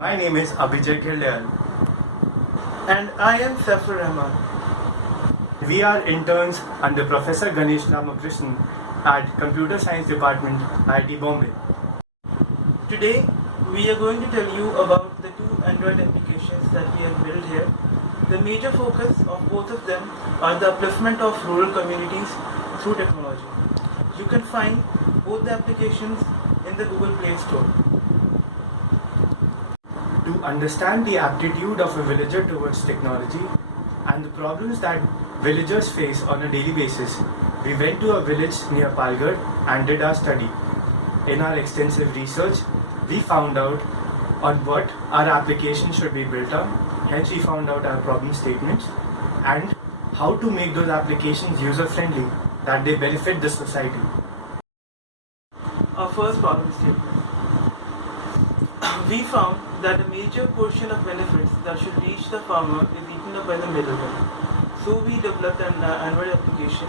My name is Abhijay Gildayal. And I am Safar Rahman. We are interns under Professor Ganesh Ramakrishnan at Computer Science Department, IIT Bombay. Today we are going to tell you about the two Android applications that we have built here. The major focus of both of them are the upliftment of rural communities through technology. You can find both the applications in the Google Play Store. To understand the aptitude of a villager towards technology and the problems that villagers face on a daily basis, we went to a village near Palghar and did our study. In our extensive research, we found out on what our application should be built on, hence we found out our problem statements and how to make those applications user-friendly that they benefit the society. Our first problem statement. We found that a major portion of benefits that should reach the farmer is eaten up by the middleman. So we developed an Android application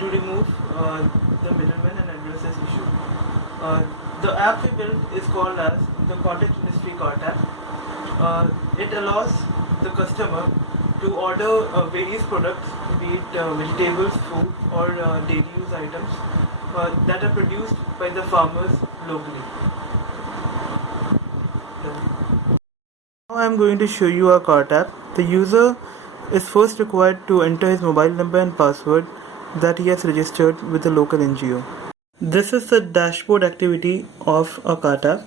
to remove the middleman and address this issue. The app we built is called as the Cottage Industry Cart app. It allows the customer to order various products, be it vegetables, food, or daily use items that are produced by the farmers locally. Now I am going to show you our cart app. The user is first required to enter his mobile number and password that he has registered with the local NGO. This is the dashboard activity of a cart app.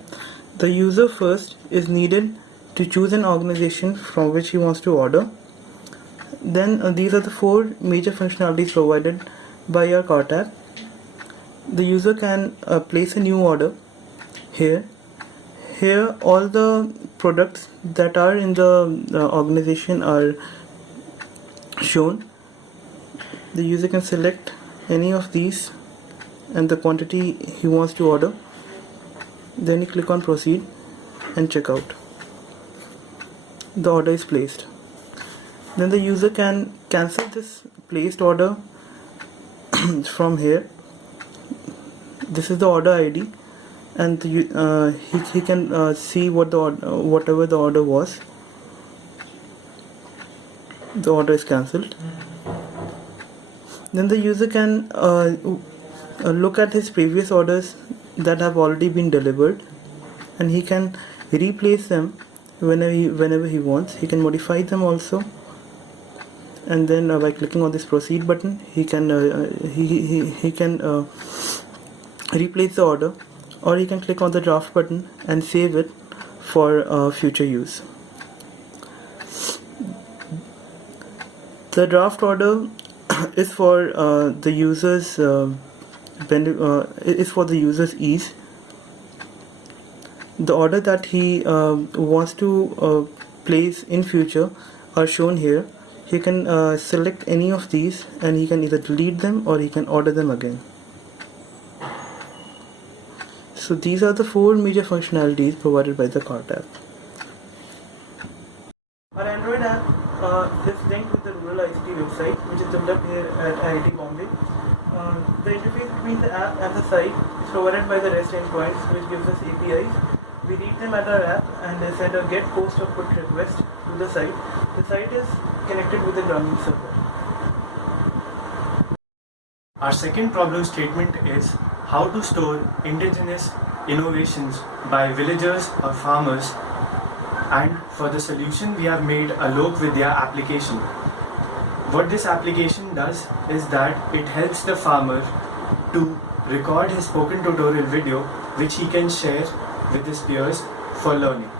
The user first is needed to choose an organization from which he wants to order. Then these are the four major functionalities provided by our cart app. The user can place a new order here. Here all the products that are in the organization are shown. The user can select any of these and the quantity he wants to order. Then you click on proceed and check out. The order is placed. Then the user can cancel this placed order from here. This is the order ID, and he can see what the whatever the order was. The order is cancelled. Then the user can look at his previous orders that have already been delivered, and he can replace them whenever he wants. He can modify them also, and then by clicking on this proceed button, he can replace the order, or he can click on the draft button and save it for future use. The draft order is for the user's ease. The order that he wants to place in future are shown here. He can select any of these and he can either delete them or he can order them again. So these are the four major functionalities provided by the cart app. Our Android app is linked with the Rural ICT website, which is developed here at IIT Bombay. The interface between the app and the site is provided by the REST endpoints, which gives us APIs. We read them at our app and they send a get post or put request to the site. The site is connected with the Grameen server. Our second problem statement is how to store indigenous innovations by villagers or farmers, and for the solution we have made a Lok Vidya application. What this application does is that it helps the farmer to record his spoken tutorial video which he can share with his peers for learning.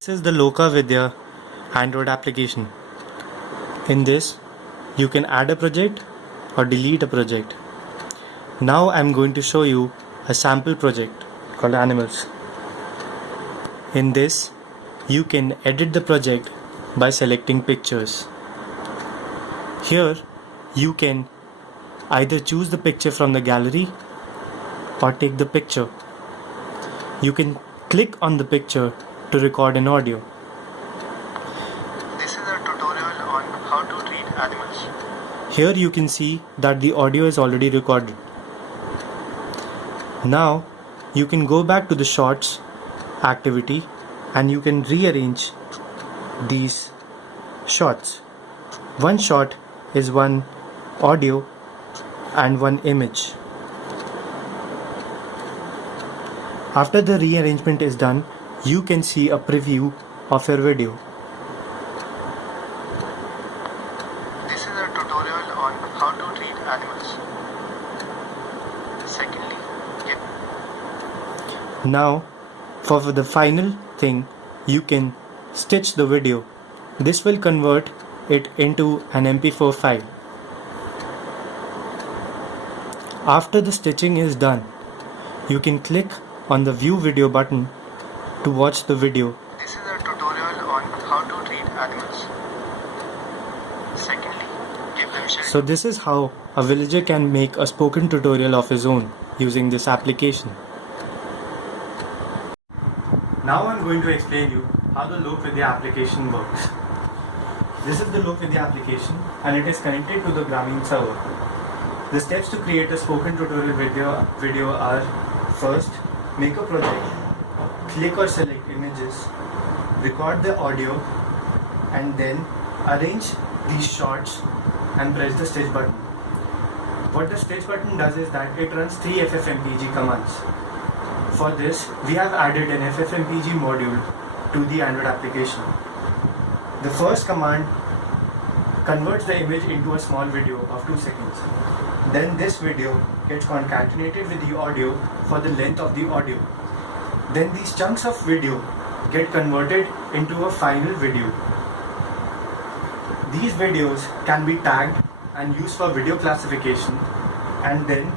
This is the Loka Vidya Android application. In this, you can add a project or delete a project. Now I'm going to show you a sample project called Animals. In this, you can edit the project by selecting pictures. Here, you can either choose the picture from the gallery or take the picture. You can click on the picture to record an audio. This is a tutorial on how to treat animals. Here you can see that the audio is already recorded. Now you can go back to the Shorts activity and you can rearrange these shots. One shot is one audio and one image. After the rearrangement is done, you can see a preview of your video. This is a tutorial on how to treat animals. Secondly, Now, for the final thing, you can stitch the video. This will convert it into an MP4 file. After the stitching is done, you can click on the view video button to watch the video. This is a tutorial on how to treat animals. Secondly, give them shelter. So this is how a villager can make a spoken tutorial of his own using this application. Now I'm going to explain you how the Lokvidya application works. This is the Lokvidya application and it is connected to the Grameen server. The steps to create a spoken tutorial video are: first, make a project, click or select images, record the audio, and then arrange these shots and press the stitch button. What the stitch button does is that it runs 3 FFmpeg commands. For this, we have added an FFmpeg module to the Android application. The first command converts the image into a small video of 2 seconds. Then this video gets concatenated with the audio for the length of the audio. Then these chunks of video get converted into a final video. These videos can be tagged and used for video classification, and then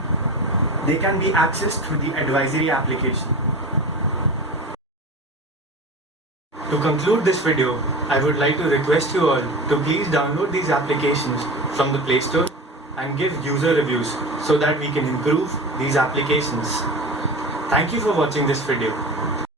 they can be accessed through the advisory application. To conclude this video, I would like to request you all to please download these applications from the Play Store and give user reviews so that we can improve these applications. Thank you for watching this video.